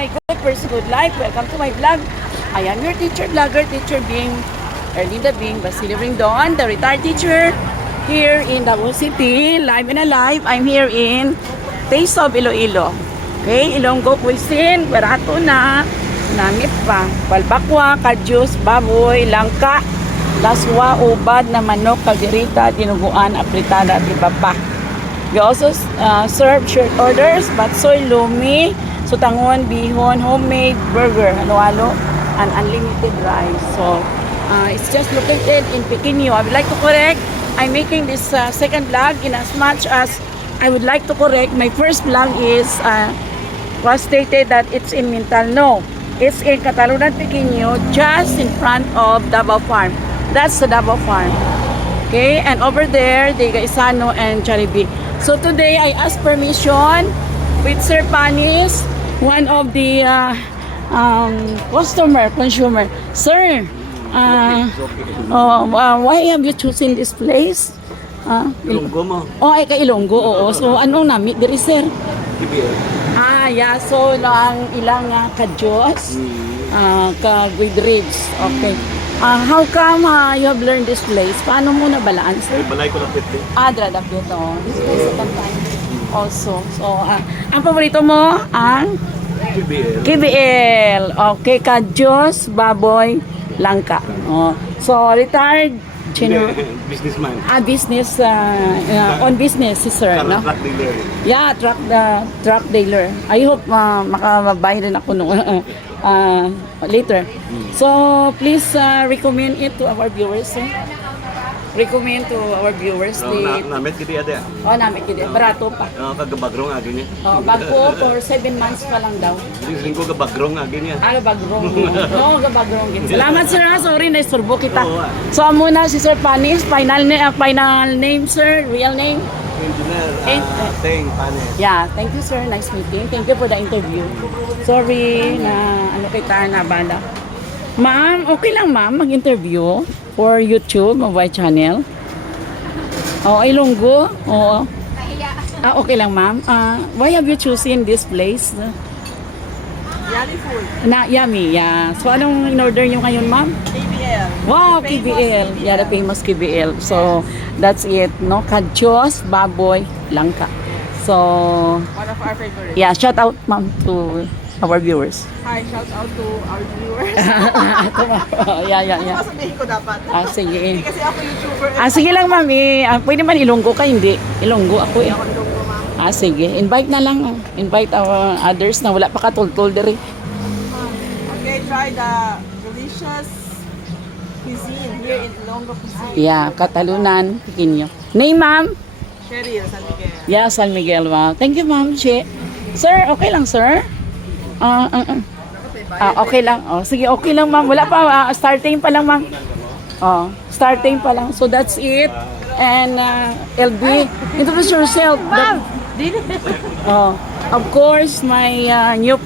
my good person, good life. Welcome to my vlog. I am your teacher vlogger, Teacher Bing, Erlinda Bing, Basilio Rindon, the retired teacher here in Davao City, live and alive. I'm here in Taste of Iloilo. Okay, Ilonggo cuisine, barato na, namit pa, balbakwa, kadyos, baboy, langka, laswa, ubad na manok, kalderita, tinuguan, apritada, at iba pa. We also serve short orders, batsoy, lumi, sutangon, bihon, homemade burger, halo-halo, and unlimited rice. So, it's just located in Pequeño. I would like to correct, I'm making this second vlog in as much as I would like to correct. My first vlog was stated that it's in Mintal. No, it's in Catalunan, Pequeño, just in front of Davao Farm. That's the Davao Farm. Okay, and over there, the Gaisano and Jollibee. So today, I asked permission with Sir Panis, one of the consumer. Sir, why have you chosen this place? Ilonggo mo. Oh, ay ka Ilonggo, oo. So, anong namit diri, sir? KBL. Yeah. So, ang ilang kadyos, with ribs. Okay. How come you have learned this place? Paano mo nabalaan, sir? Balay ko lang piti. Dradapit, oh. This place second time also. So, ang paborito mo, ang KBL. KBL. Okay, kadyos, baboy, langka. Oh. So, retired Businessman. business, on business, si sir, no? Truck dealer. Yeah, truck dealer. I hope makababayad din ako noon later. So, please recommend it to our viewers, sir. Recommend to our viewers. Namit kiti ate. Namin kiti. Barato pa. Kagabagrong agi niya. Bago for 7 months pa lang daw. Disling ko gabagrong agi niya. Gabagrong. No, gabagrong. Salamat, sir. Sorry, naisturbo kita. So, muna si Sir Panis. Final name, sir. Real name? Engineer. Teng Panis. Yeah, thank you, sir. Nice meeting. Thank you for the interview. Sorry na kita na bala. Ma'am, okay lang ma'am mag-interview for YouTube, mobile channel. Ilonggo. Oo. Okay lang ma'am. Why have you chosen this place? Yummy food. Yummy, yeah. So, anong in-order nyo ngayon, ma'am? KBL. Wow, KBL. Yeah, the famous KBL. So, that's it, no? Kadyos, baboy, langka. So, One of our favorites. yeah, shout out, ma'am, to our viewers. Hi, shout out to our viewers. Yeah. Ano sabihin ko dapat? Sige. Hindi kasi ako YouTuber. Sige lang, ma'am. Pwede man Ilonggo ka, hindi. Ilonggo ako eh. Ako Ilonggo, ma'am. Sige. Invite na lang. Invite our others na wala pa katultol diri. Okay, try the delicious cuisine here in Ilonggo Cuisine. Yeah, Catalunan, Pequeño. Name, ma'am? Cheryl, San Miguel. Yeah, San Miguel. Wow. Thank you, ma'am. Sir, okay lang, sir? Okay lang. Sige, okay lang, ma'am. Wala pa. Starting pa lang, ma'am. Starting pa lang. So, that's it. And, LB, introduce yourself. Of course, my new